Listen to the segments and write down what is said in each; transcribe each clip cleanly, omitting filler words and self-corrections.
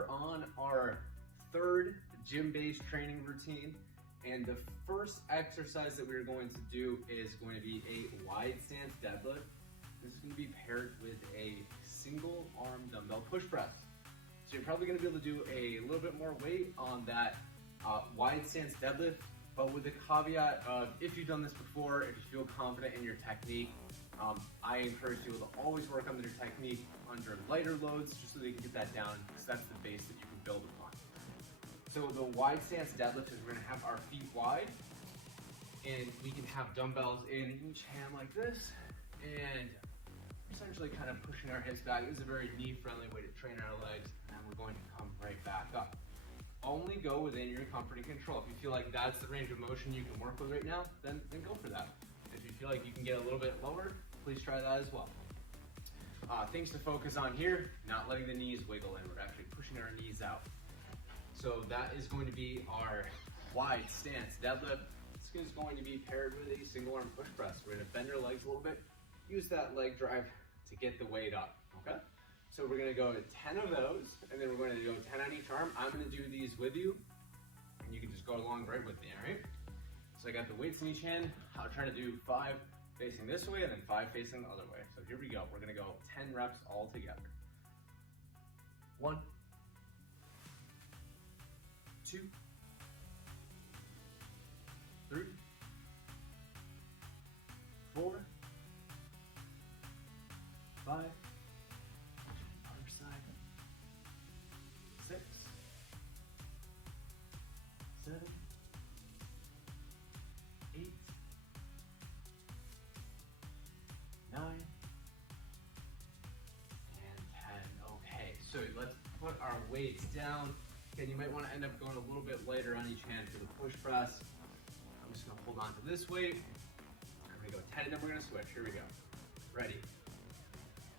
we're on our third gym-based training routine, and the first exercise that we're going to do is going to be a wide stance deadlift. This is going to be paired with a single arm dumbbell push press. So you're probably going to be able to do a little bit more weight on that wide stance deadlift, but with the caveat of if you've done this before, if you feel confident in your technique, I encourage people to always work on their technique under lighter loads just so they can get that down, because that's the base that you can build upon. So the wide stance deadlift is we're gonna have our feet wide, and we can have dumbbells in each hand like this, and essentially kind of pushing our hips back. This is a very knee-friendly way to train our legs, and we're going to come right back up. Only go within your comfort and control. If you feel like that's the range of motion you can work with right now, then go for that. If you feel like you can get a little bit lower, please try that as well. Things to focus on here, not letting the knees wiggle in. We're actually pushing our knees out. So that is going to be our wide stance deadlift. This is going to be paired with a single arm push press. We're gonna bend our legs a little bit, use that leg drive to get the weight up, okay? So we're gonna go to 10 of those, and then we're gonna go 10 on each arm. I'm gonna do these with you, and you can just go along right with me, all right? So I got the weights in each hand. I'll try to do 5 facing this way and then 5 facing the other way. So here we go. We're gonna go 10 reps all together. 1, 2, 3, 4, 5, other side, 6, 7, 8, 9, and 10. Okay, so let's put our weights down. Again, you might want to end up going a little bit lighter on each hand for the push press. I'm just going to hold on to this weight. I'm going to go 10 and then we're going to switch. Here we go. Ready?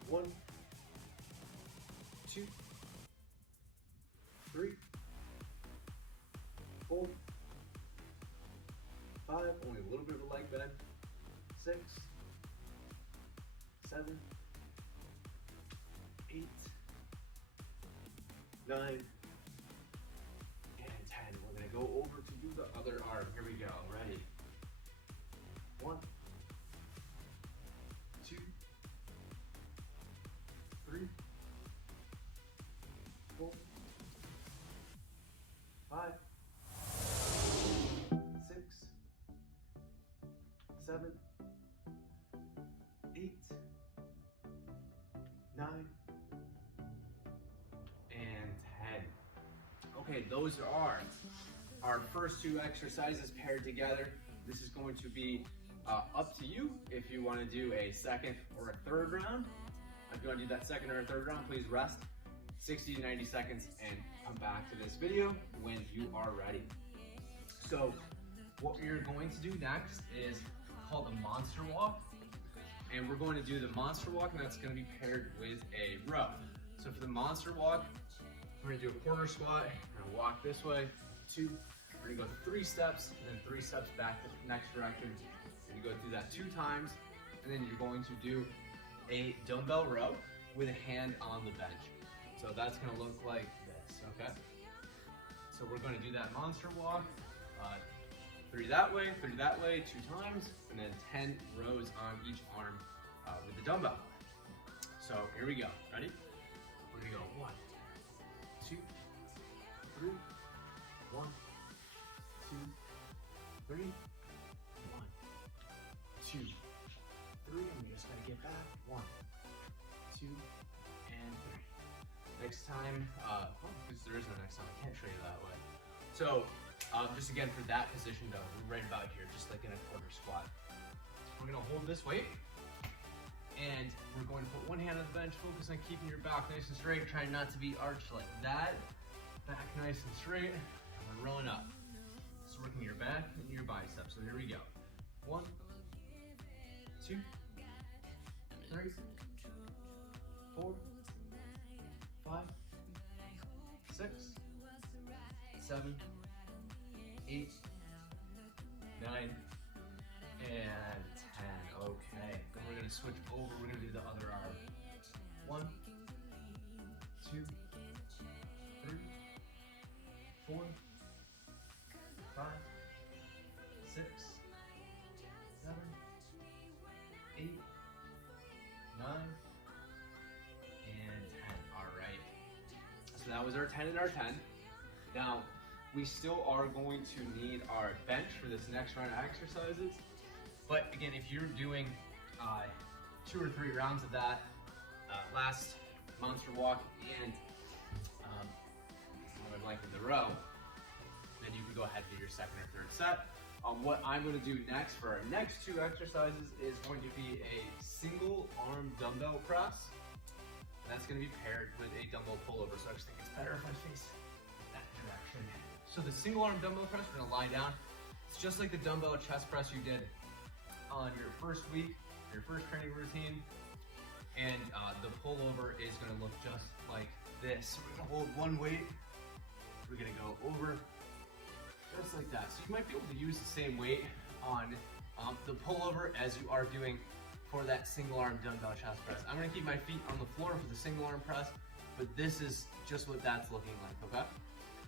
1, 2, 3, 4, 5, only a little bit of a leg bend, 6, 7, 8, 9, and 10. We're gonna go over to do the other arm. Here we go, ready? 1, 2, 3, 4, 5, 6, 7, 8, 9, and 10. Okay, those are our first 2 exercises paired together. This is going to be up to you if you want to do a second or a third round. If you want to do that second or a third round, please rest 60 to 90 seconds and come back to this video when you are ready. So what we're going to do next is called the monster walk. And we're going to do the monster walk, and that's going to be paired with a row. So for the monster walk, we're going to do a quarter squat. We're going to walk this way, 2. We're going to go 3 steps, and then 3 steps back to the next direction. And you go through that 2 times, and then you're going to do a dumbbell row with a hand on the bench. So that's going to look like this, okay? So we're going to do that monster walk, 3 that way, 2 times, and then 10 rows on each arm with the dumbbell. So here we go, ready? We're gonna go 1, 2, 3, 1, 2, 3, 1, 2, 3, and we just gotta get back, 1, 2, and 3. Next time, because there is no next time, I can't show you that way. So, just again for that position though, we're right about here, just like in a quarter squat. We're gonna hold this weight, and we're going to put one hand on the bench, focus on keeping your back nice and straight, trying not to be arched like that. Back nice and straight, and we're rolling up. Just working your back and your biceps, so here we go. 1, 2, 3, 4, 5, 6, 7, 8, 9, and 10. Okay, then we're gonna switch over. We're gonna do the other arm. 1, 2, 3, 4, 5, 6, 7, 8, 9, and 10. All right. So that was our 10 and our 10. Now, we still are going to need our bench for this next round of exercises. But again, if you're doing 2 or 3 rounds of that last monster walk and length of the row, then you can go ahead and do your second or third set. What I'm going to do next for our next 2 exercises is going to be a single arm dumbbell press. That's going to be paired with a dumbbell pullover. So I just think it's better if I face that direction. So the single arm dumbbell press, we're going to lie down. It's just like the dumbbell chest press you did on your first week, your first training routine. And the pullover is going to look just like this. So we're going to hold one weight. We're gonna go over just like that. So you might be able to use the same weight on the pullover as you are doing for that single arm dumbbell chest press. I'm gonna keep my feet on the floor for the single arm press, but this is just what that's looking like, okay?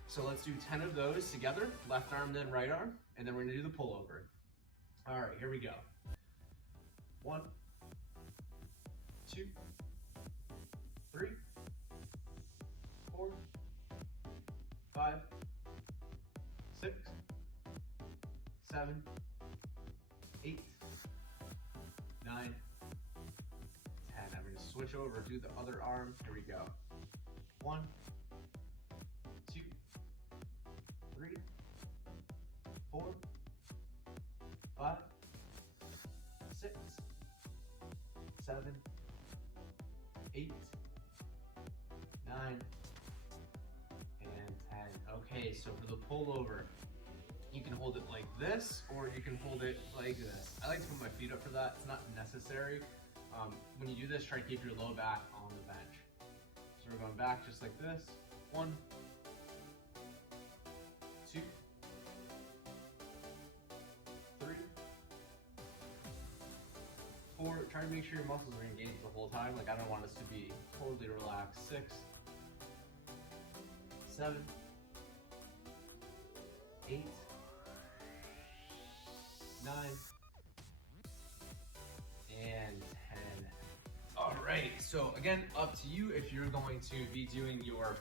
So let's do 10 of those together, left arm then right arm, and then we're gonna do the pullover. All right, here we go. 1, 2, 3, 4, 5, 6, 7, 8, 9, 10. I'm going to switch over, do the other arm. Here we go. 1, 2, 3, 4, 5, 6, 7, 8, 9, Okay, so for the pullover, you can hold it like this, or you can hold it like this. I like to put my feet up for that. It's not necessary. When you do this, try to keep your low back on the bench. So we're going back just like this. 1, 2, 3, 4. Try to make sure your muscles are engaged the whole time. Like, I don't want us to be totally relaxed. 6, 7, 8, 9, and 10. All right, so again, up to you if you're going to be doing your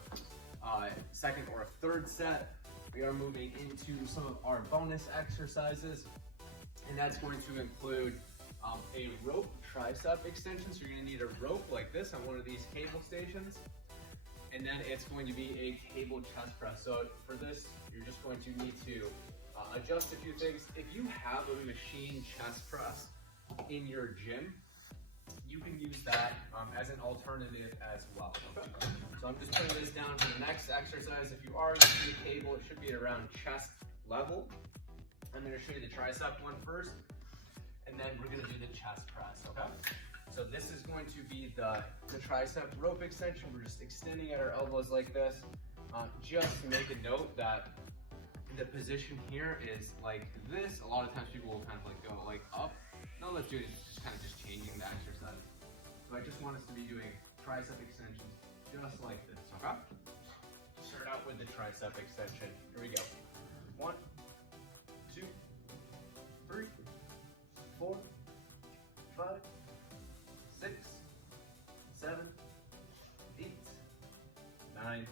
second or third set. We are moving into some of our bonus exercises, and that's going to include a rope tricep extension. So you're gonna need a rope like this on one of these cable stations. And then it's going to be a cable chest press. So for this, you're just going to need to adjust a few things. If you have a machine chest press in your gym, you can use that as an alternative as well. So I'm just putting this down for the next exercise. If you are using a cable, it should be around chest level. I'm going to show you the tricep one first, and then we're going to do the chest press, okay? So this is going to be the tricep rope extension. We're just extending at our elbows like this. Just to make a note that the position here is like this. A lot of times people will kind of like go like up. No, let's do it. It's just kind of just changing the exercise. So I just want us to be doing tricep extensions just like this, okay? Start out with the tricep extension. Here we go. 1, 2, 3, 4, 5, 6, 7, 8, 9,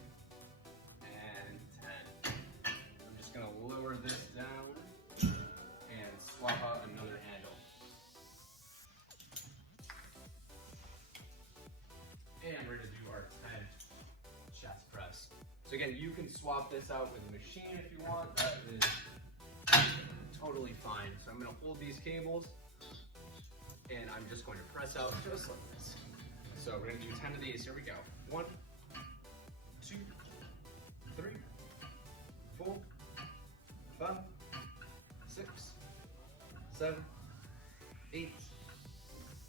and 10. I'm just gonna lower this down and swap out another handle. And we're gonna do our 10 chest press. So again, you can swap this out with a machine if you want. That is totally fine. So I'm gonna hold these cables and I'm just going to press out just like this. So we're gonna do 10 of these. Here we go. 1, 2, 3, 4, 5, 6, 7, 8,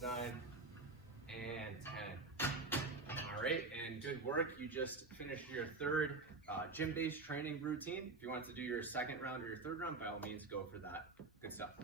9, and 10. All right, and good work. You just finished your third gym-based training routine. If you want to do your second round or your third round, by all means, go for that. Good stuff.